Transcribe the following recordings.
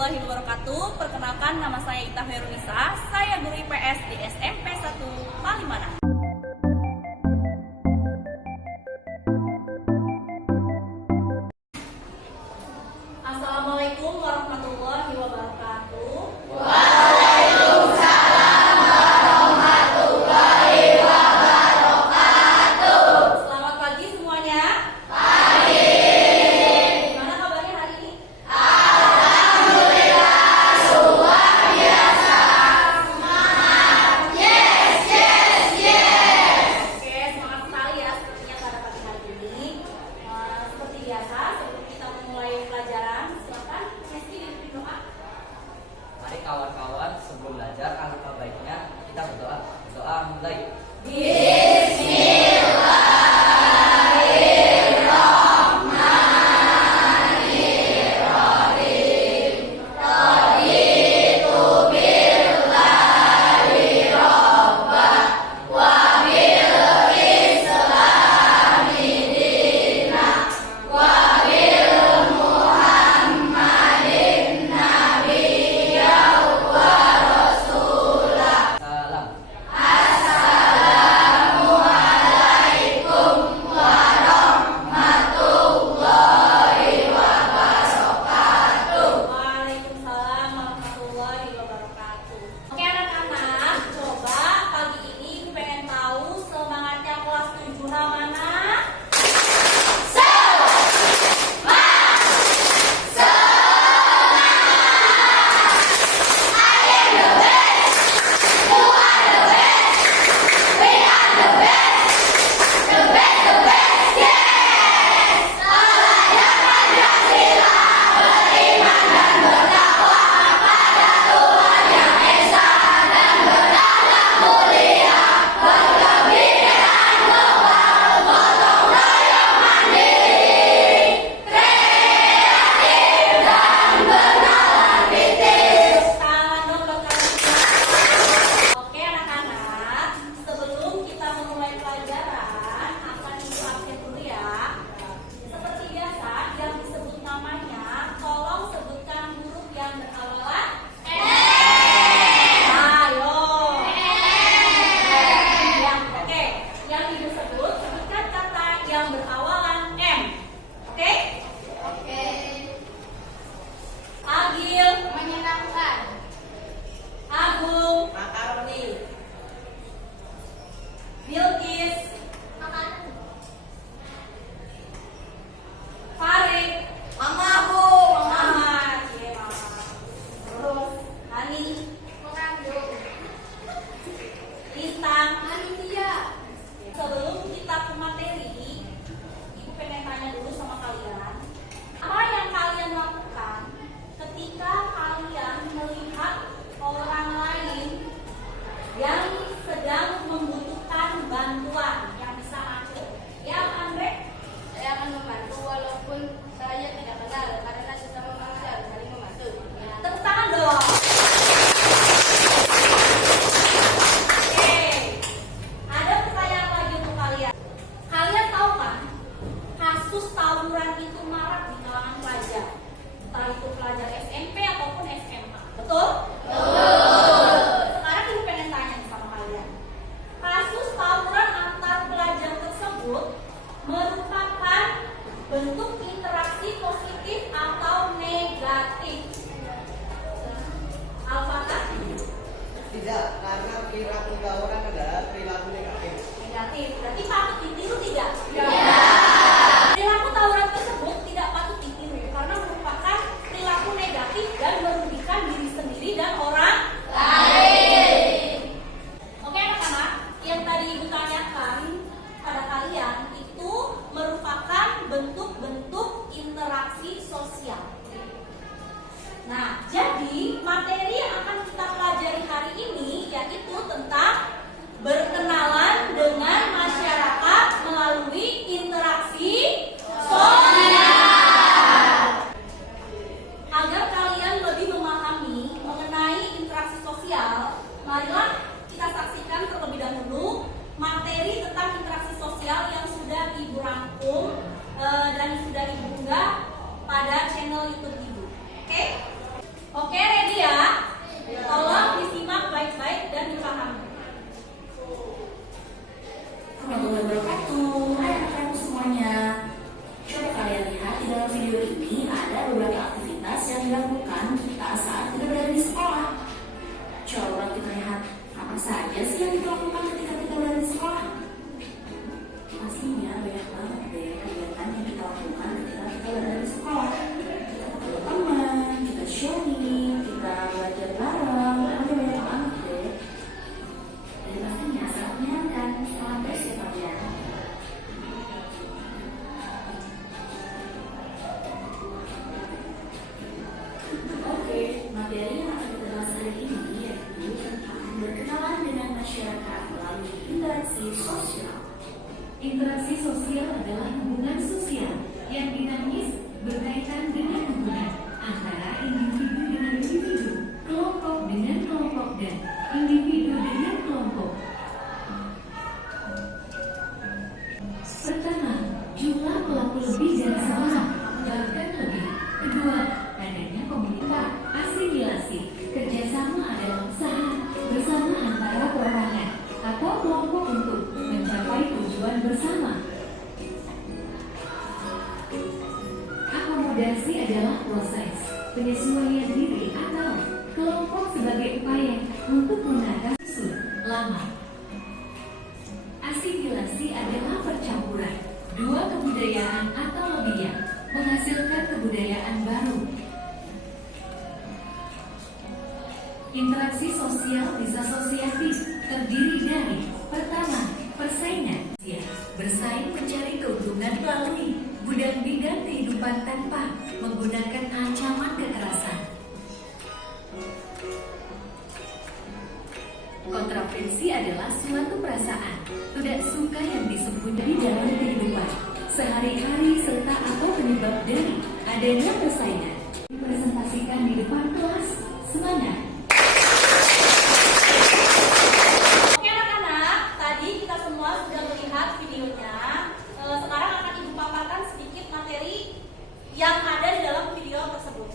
warahmatullahi wabarakatuh. Perkenalkan, nama saya Ita Herunisa. Saya guru IPS di SMP 1 Palimanan. Assalamualaikum warahmatullahi wabarakatuh. Waalaikumsalam warahmatullahi wabarakatuh. Selamat pagi semuanya. Pagi. Gimana kabarnya hari ini? Alhamdulillah luar biasa. Semangat. Yes, yes, yes. Oke, semangat sekali ya sepertinya pada pagi hari ini. Seperti biasa, sebelum kita memulai pelajaran, silakan Meski dipimpin doa. Mari kawan-kawan, sebelum belajar alangkah baiknya kita berdoa. Doa mulai. Salam. Waalaikumsalam warahmatullahi wabarakatuh. Oke anak-anak, coba pagi ini Ibu pengen tahu semangatnya kelas 7 mana? Tangan dong buat kalian. Oke anak-anak, sebelum kita memulai pelajaran akan Ibu update dulu ya. Seperti biasa, yang disebut namanya, tolong sebutkan huruf yang berawalan Ayo. Oke, yang Ibu sebutkan kata yang berawalan M. Oke? Oke. Agil, Menyenangkan. Agung, Makaroni. Bilkis, Makanan. Farid, Mamaku. Muhammad, terus Hani, Mengandung. Lintang. Manusia. Sebelum kita ke materi, Ibu pengen tanya dulu sama kalian, apa yang kalian lakukan ketika kalian melihat orang lain yang sedang membutuhkan bantuan yang bisa masuk? Ya, Andre? Saya akan membantu walaupun saya tidak kenal karena sesama manusia harus saling membantu. Tepuk tangan dong. Oke, ada pertanyaan lagi untuk kalian. Kalian tahu kan, kasus tawuran itu marak di kalangan pelajar, entah itu pelajar SMP ataupun SMA. Betul? Sekarang Ibu pengen tanya nih sama kalian. Kasus tawuran antar pelajar tersebut merupakan bentuk interaksi positif atau negatif? Alfata? Tidak, karena perilaku tawuran adalah perilaku negatif. Negatif. Berarti patut ditiru tidak? Perilaku tawuran tersebut tidak patut ditiru karena merupakan perilaku negatif dan merugikan diri sendiri dan orang lain. Oke anak-anak, yang tadi Ibu tanyakan pada kalian itu merupakan bentuk-bentuk interaksi sosial. Nah, jadi materi yang akan kita pelajari hari ini yaitu tentang berkenalan dengan masyarakat melalui interaksi sosial. Agar kalian lebih memahami mengenai interaksi sosial, marilah kita saksikan terlebih dahulu materi tentang interaksi sosial yang sudah Ibu rangkum dan sudah Ibu unggah pada channel YouTube Ibu. Oke? Oke, ready ya? Tolong disimak baik-baik dan dipahami. Warahmatullahi wabarakatuh. Hai anak-anak semuanya. Coba kalian lihat di dalam video ini ada beberapa aktivitas yang dilakukan kita saat kita berada di sekolah. Coba kita lihat apa saja sih yang kita lakukan ketika kita berada di sekolah. Pastinya banyak banget deh kegiatan yang kita lakukan ketika kita berada di sekolah. Kita ketemu teman, kita sharing, kita belajar bareng, ada banyak banget deh. Dan pastinya sangat menyenangkan. Selamat bersiap ya. Oke, materi yang akan kita bahas hari ini yaitu tentang berkenalan dengan masyarakat melalui interaksi sosial. Interaksi sosial adalah hubungan sosial yang dinamis berkaitan dengan hubungan antara individu dengan individu, kelompok dengan kelompok, dan individu dengan kelompok. Pertama, jumlah pelaku lebih dari seorang, bahkan lebih. Kedua, adanya komunitas, asimilasi, kerjasama adalah usaha bersama antara perorangan atau kelompok untuk mencapai tujuan bersama. Akomodasi adalah proses penyesuaian diri atau kelompok sebagai upaya untuk mengatasi lama. Asimilasi adalah percampuran dua kebudayaan atau lebih yang menghasilkan kebudayaan baru. Interaksi sosial disasosiatif terdiri dari pertama, persaingan. Bersaing mencari keuntungan melalui bidang-bidang kehidupan tanpa menggunakan ancaman kekerasan. Kontravensi adalah suatu perasaan tidak suka yang disembunyikan di dalam kehidupan sehari-hari serta atau penyebab dari adanya persaingan. Presentasikan di depan kelas. Semangat! Oke anak-anak, tadi kita semua sudah melihat videonya. Sekarang akan ibu paparkan sedikit materi yang ada di dalam video tersebut.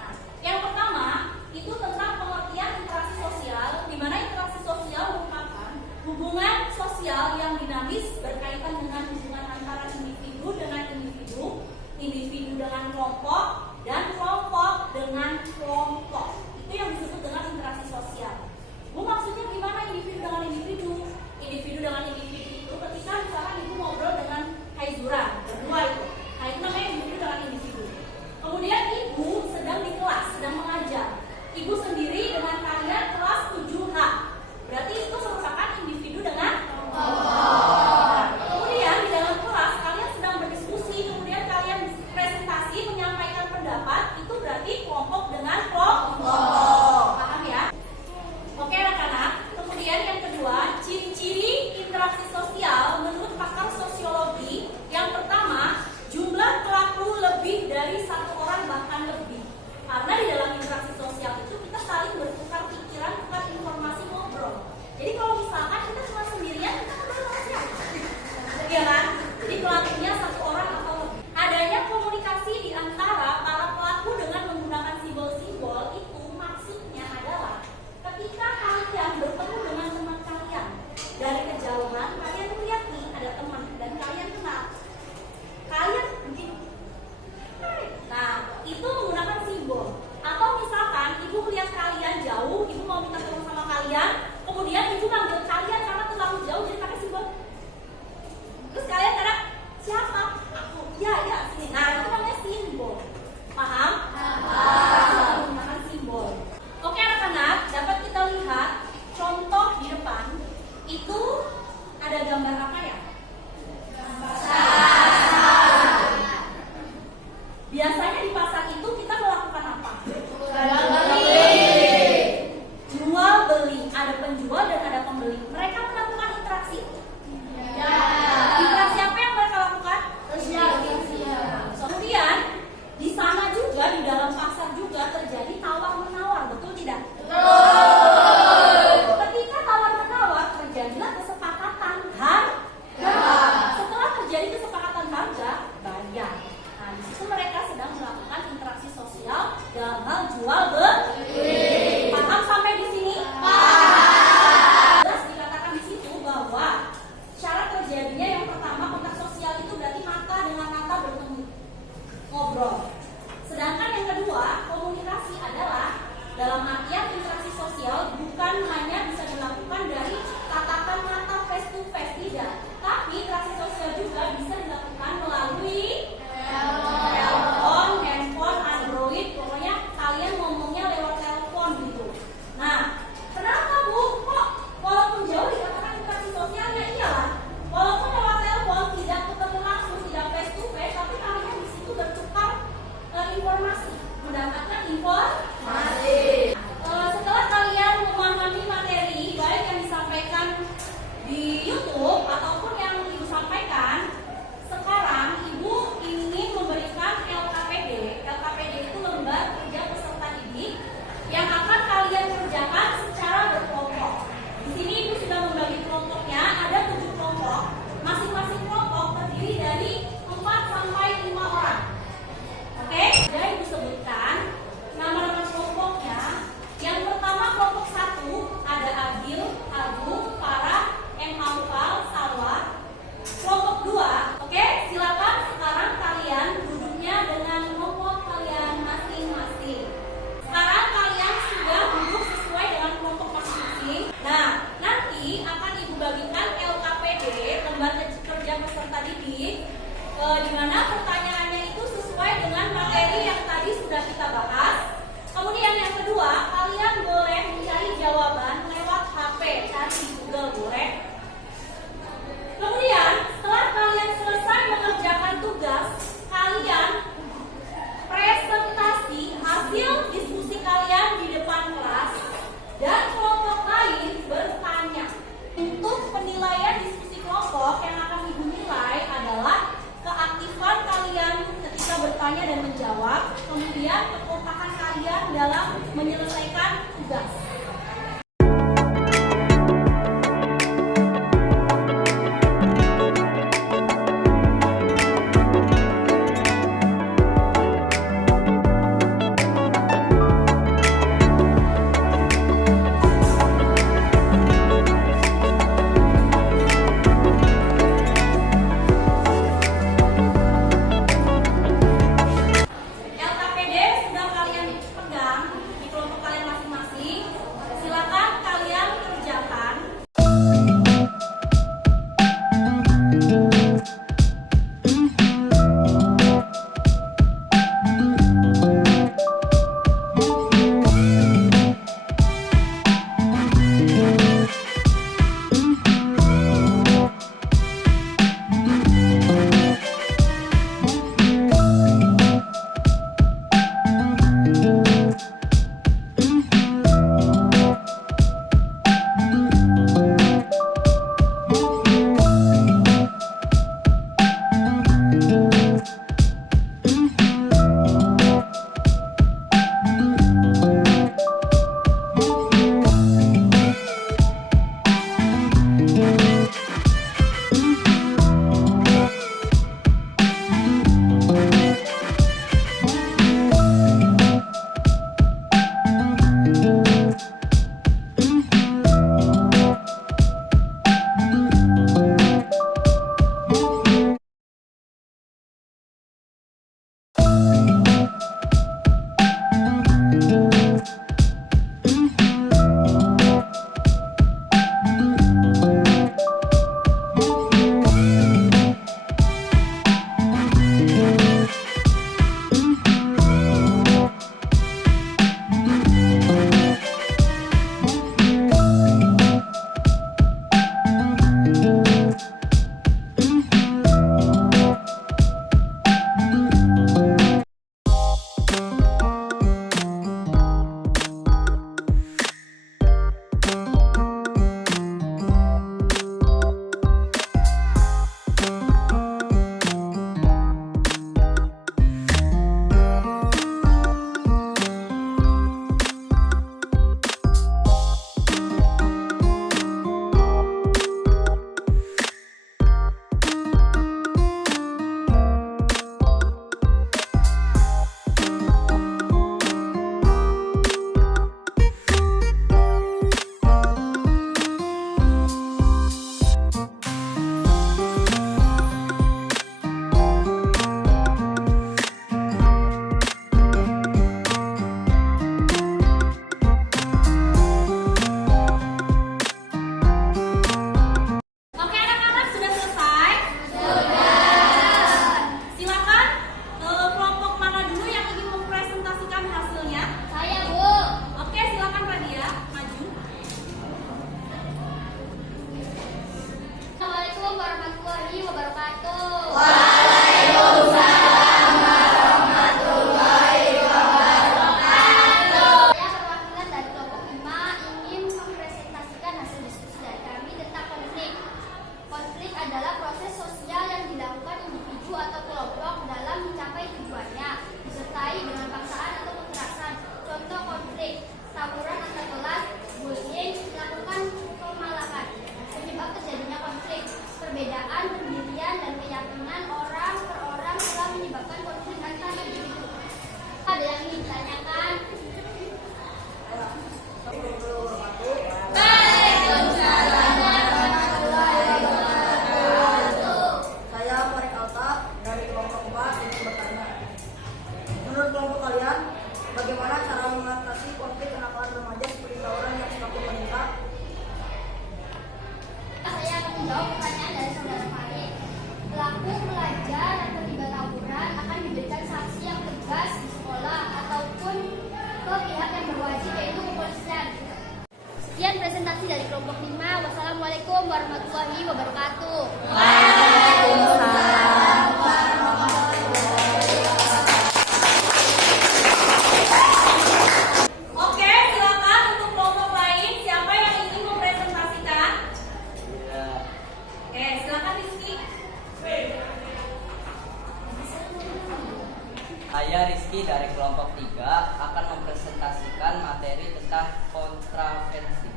Nah, yang pertama itu tentang pengertian interaksi sosial, di mana interaksi sosial merupakan hubungan sosial yang dinamis berkaitan dengan hubungan antara individu dengan individu, individu dengan kelompok, dan kelompok dengan kelompok. Itu yang disebut dengan interaksi sosial. Bu, maksudnya gimana individu dengan individu? Individu dengan individu itu ketika misalkan ibu Jadinya yang pertama kontak sosial itu berarti mata dengan mata bertemu, ngobrol. Sedangkan yang kedua, komunikasi adalah dalam artian interaksi sosial bukan hanya bisa dilakukan dari tatapan mata face to face, tidak, tapi interaksi sosial juga bisa dilakukan melalui telepon, handphone, Android, pokoknya kalian ngomongnya lewat telepon gitu. Nah, kenapa Bu? Kok walaupun jauh dikatakan interaksi sosialnya? Iyalah, walaupun lewat telepon tidak ketemu langsung, tidak face to face, tapi kalian di situ bertukar informasi, mendapatkan informasi. Setelah kalian memahami materi baik yang disampaikan di YouTube ataupun yang Ibu sampaikan, sekarang Ibu ingin memberikan LKPD. LKPD itu lembar kerja peserta didik yang akan kalian kerjakan secara berkelompok. Di sini Ibu sudah membagi kelompoknya, ada 7 kelompok. Masing-masing kelompok terdiri dari 4 sampai 5 orang. Oke, jadi Ibu sebutkan nama-nama kelompoknya. Yang pertama kelompok 1 ada Agil, Agung, Farah, Aufal, Salwa. Kelompok 2, oke, silakan sekarang kalian duduknya dengan kelompok kalian masing-masing. Sekarang kalian sudah duduk sesuai dengan kelompok masing-masing. Nah, nanti akan Ibu bagikan LKPD, lembar kerja peserta didik, di mana pertanyaannya itu sesuai dengan materi yang tadi sudah kita bahas. Kemudian yang kedua, kalian boleh mencari jawaban lewat HP, cari di Google boleh. Kemudian setelah kalian selesai mengerjakan tugas, kalian presentasi hasil diskusi kalian di depan kelas dan kelompok lain bertanya. Untuk penilaian diskusi kelompok yang akan Ibu nilai adalah keaktifan kalian ketika bertanya dan menjawab, kemudian kekompakan kalian dalam menyelesaikan merupakan pendirian dan keyakinan orang per orang telah menyebabkan konflik antar individu. Ada yang ingin ditanyakan? Saya Farid Alta dari kelompok 4 ingin bertanya. Menurut kelompok kalian, bagaimana cara mengatasi konflik kenakalan remaja seperti tawuran yang semakin meningkat? Saya akan menjawab pertanyaan dari saudara Farid. Pelaku pelajar yang terlibat tawuran akan diberikan sanksi yang tegas di sekolah ataupun ke pihak yang berwajib yaitu kepolisian. Sekian presentasi dari kelompok 5. Wassalamualaikum warahmatullahi wabarakatuh. Oke, silakan untuk kelompok lain. Siapa yang ingin mempresentasikan? Ya. Oke, silakan Rizky. Saya Rizky dari kelompok 3 akan mempresentasikan materi tentang kontravensi.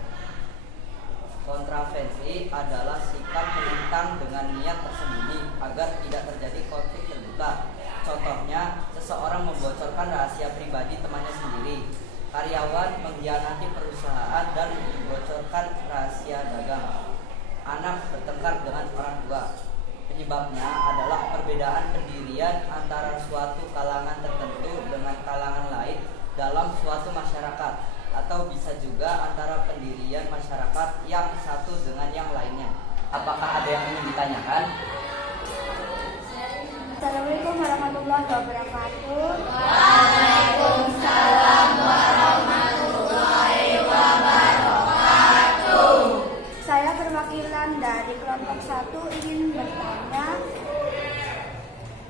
Kontravensi adalah sikap menentang dengan niat tersembunyi agar tidak terjadi konflik terbuka. Contohnya, seseorang membocorkan rahasia pribadi temannya sendiri. Karyawan mengkhianati perusahaan dan membocorkan rahasia dagang. Anak bertengkar dengan orang tua. Penyebabnya adalah perbedaan pendirian antara suatu kalangan tertentu dengan kalangan lain dalam suatu masyarakat, atau bisa juga antara pendirian masyarakat yang satu dengan yang lainnya. Apakah ada yang ingin ditanyakan? Assalamualaikum warahmatullahi wabarakatuh. Saya perwakilan dari kelompok 1 ingin bertanya,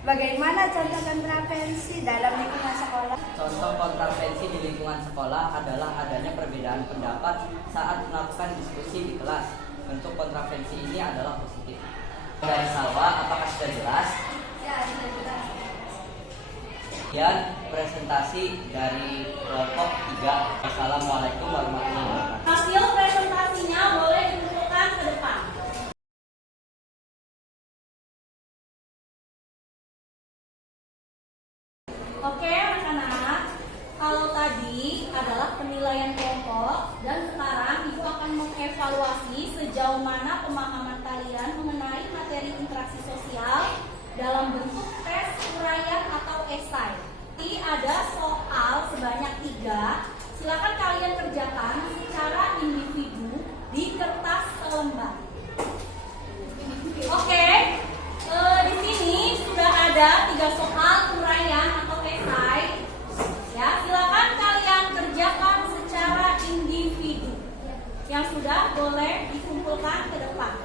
bagaimana contoh kontravensi dalam lingkungan sekolah? Contoh kontravensi di lingkungan sekolah adalah adanya perbedaan pendapat saat melakukan diskusi di kelas. Bentuk kontravensi ini adalah positif. Dari Salwa, apakah sudah jelas? Ya, sudah jelas. Sekian presentasi dari kelompok 3. Assalamualaikum warahmatullahi wabarakatuh. Hasil presentasinya boleh dikumpulkan ke depan. Oke, anak-anak. Kalau tadi adalah penilaian kelompok dan sekarang Ibu akan mengevaluasi sejauh mana pemahaman kalian mengenai materi interaksi sosial dalam bentuk tes uraian atau esai. Nanti ada soal sebanyak 3. Silakan kalian kerjakan secara individu di kertas selembar. Oke, di sini sudah ada 3 soal uraian atau esai. Ya, silakan kalian kerjakan secara individu. Yang sudah boleh dikumpulkan ke depan.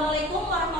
Wassalamualaikum warahmatullahi